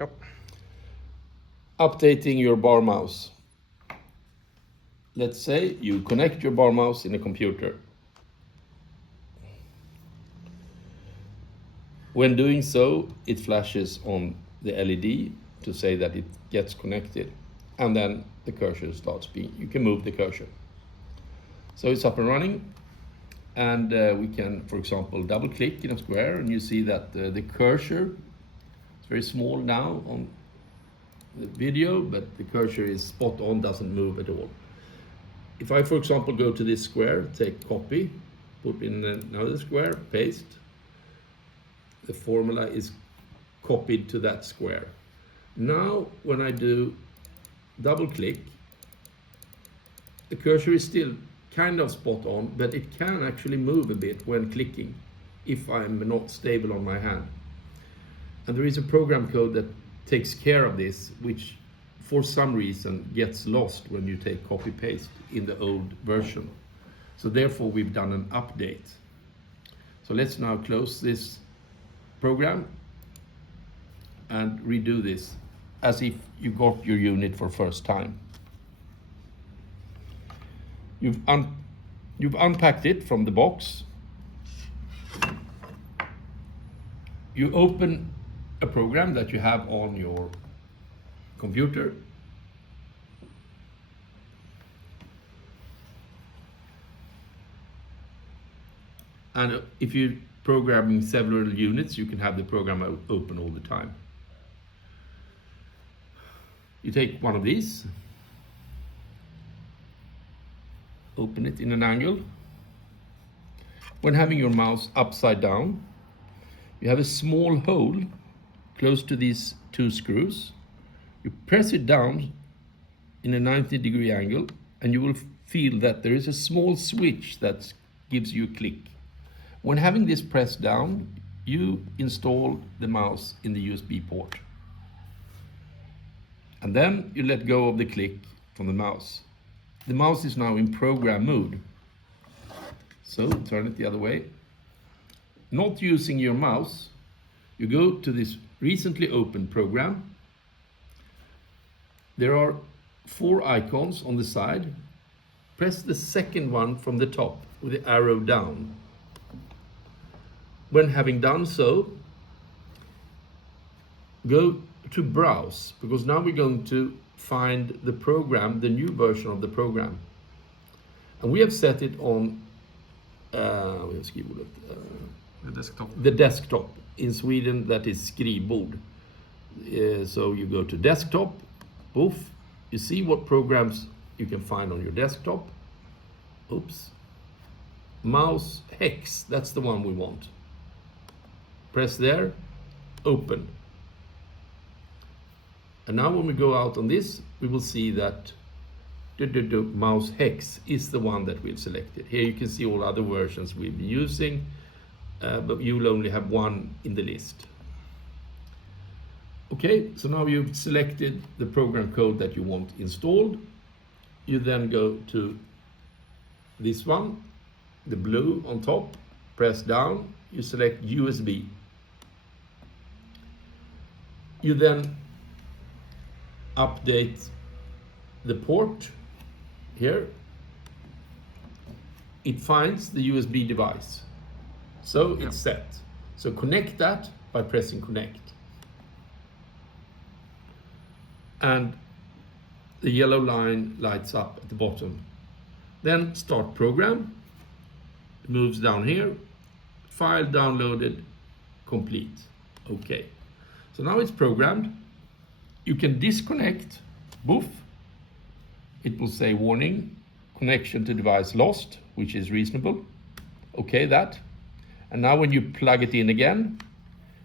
Yep. Updating your BarMouse. Let's say you connect your BarMouse in a computer. When doing so, it flashes on the LED to say that it gets connected. And then the cursor starts being, you can move the cursor. So it's up and running. And we can, for example, double click in a square and you see that the cursor is very small now on the video, but the cursor is spot on, doesn't move at all. If I, for example, go to this square, take copy, put in another square, paste, the formula is copied to that square. Now, when I do double click, the cursor is still kind of spot on, but it can actually move a bit when clicking if I'm not stable on my hand. And there is a program code that takes care of this, which for some reason gets lost when you take copy paste in the old version. So therefore we've done an update. So let's now close this program and redo this as if you got your unit for first time. You've unpacked it from the box. You open a program that you have on your computer. And if you're programming several units, you can have the program open all the time. You take one of these, open it in an angle. When having your mouse upside down, you have a small hole close to these two screws. You press it down in a 90-degree angle and you will feel that there is a small switch that gives you a click. When having this pressed down, you install the mouse in the USB port. And then you let go of the click from the mouse. The mouse is now in program mode. So turn it the other way. Not using your mouse, you go to this recently opened program. There are 4 icons on the side. Press the second one from the top with the arrow down. When having done so, go to browse, because now we're going to find the program, the new version of the program. And we have set it on The desktop. the desktop. In Sweden, that is skrivbord. So you go to desktop, poof, you see what programs you can find on your desktop. Oops. Mouse hex, that's the one we want. Press there, open. And now when we go out on this, we will see that mouse hex is the one that we've selected. Here you can see all other versions we've been using, but you will only have one in the list. Okay, so now you've selected the program code that you want installed. You then go to this one, the blue on top, press down, you select USB. You then update the port here. It finds the USB device. So it's set. So connect that by pressing connect. And the yellow line lights up at the bottom. Then start program. It moves down here. File downloaded, complete. Okay. So now it's programmed. You can disconnect, boof. It will say warning, connection to device lost, which is reasonable. Okay, that. And now when you plug it in again,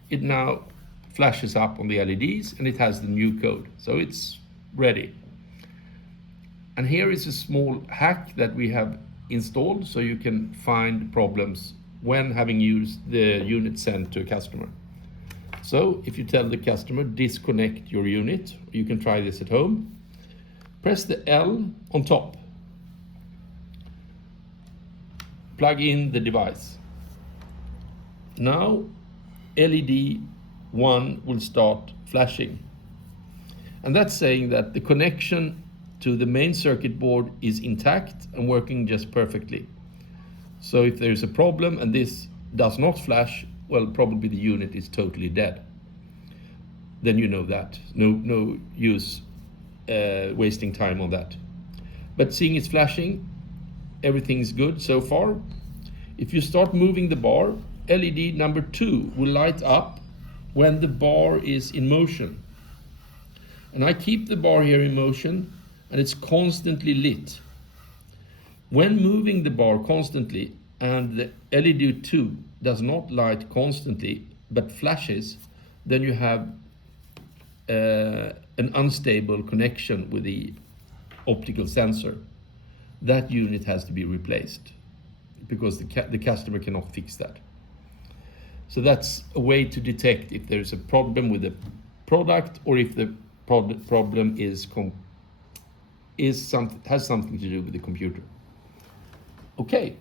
it now flashes up on the LEDs and it has the new code. So it's ready. And here is a small hack that we have installed so you can find problems when having used the unit sent to a customer. So if you tell the customer disconnect your unit, you can try this at home. Press the L on top. Plug in the device. Now LED 1 will start flashing. And that's saying that the connection to the main circuit board is intact and working just perfectly. So if there's a problem and this does not flash, well, probably the unit is totally dead. Then you know that. No use wasting time on that. But seeing it's flashing, everything's good so far. If you start moving the bar, LED number 2 will light up when the bar is in motion. And I keep the bar here in motion and it's constantly lit. When moving the bar constantly and the LED 2 does not light constantly but flashes, then you have an unstable connection with the optical sensor. That unit has to be replaced because the customer cannot fix that. So that's a way to detect if there's a problem with the product or if the problem has something to do with the computer. Okay.